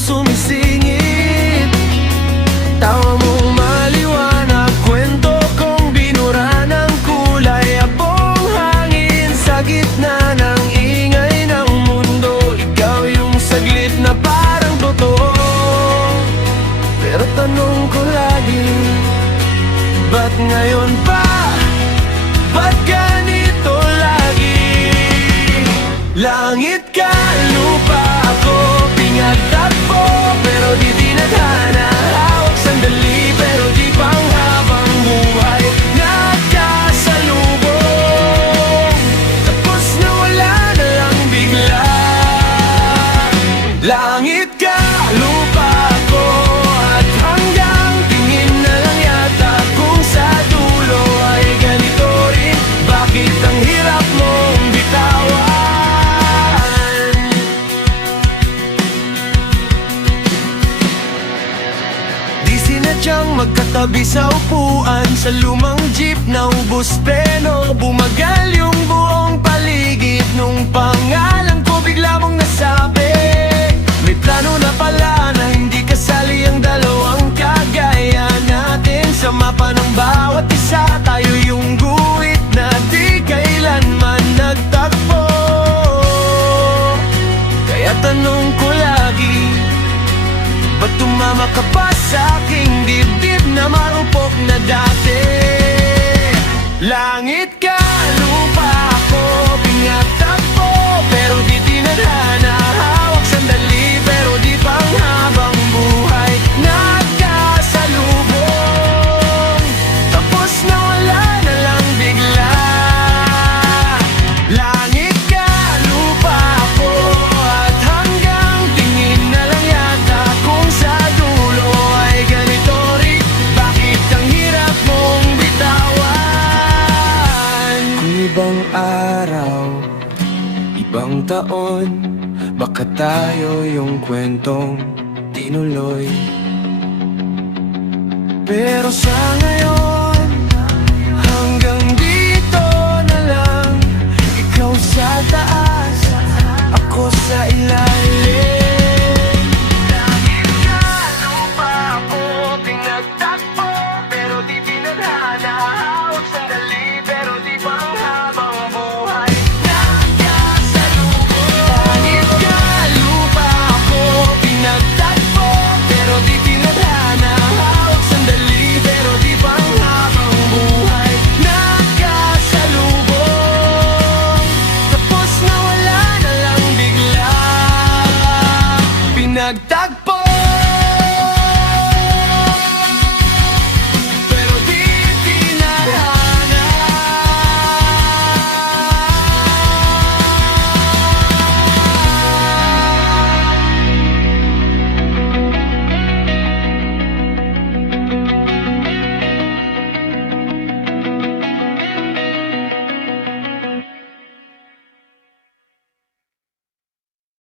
sumisingit. Tawa mong maliwanag, kwento kong binura ng kulay. Abong hangin sa gitna ng ingay ng mundo. Ikaw yung saglit na parang totoo. Pero tanong ko lagi, ba't ngayon pa? Ba't ganito lagi? Langit ka, lupa ako, pinagtagpo pero di dinadhana. Hawak sandali pero di panghabang buhay. Nagkasalubong, tapos nawala na lang bigla. Langit ka, lupa ako, at hanggang tingin na lang yata kung sa dulo ay ganito rin. Bakit ang hirap mong bitawan? Di sinadyang magkatabi sa upuan, sa lumang jeep na ubos preno. Bumagal yung buong paligid nung pangalan ko bigla mong nasabi. May plano na pala na hindi kasali ang dalawang kagaya natin. Sa mapa ng bawat isa, tayo yung guhit na di kailanman nagtagpo. Kaya tanong ko lagi, ba't tumama ka pa sa aking dibdib na marupok na dati? Langit ka, lupa ako, pinagtagpo pero di tinadhana. Hawak sandali pero di panghabang buhay. Nagkasalubong, tapos nawala na lang bigla. Langit ka, lupa ako, at hanggang tingin na lang yata kung sa dulo ay ganito rin. Bakit ang hirap mong bitawan? Kung ibang araw, ibang taon, baka tayo yung kwentong tinuloy. Pero sa ngayon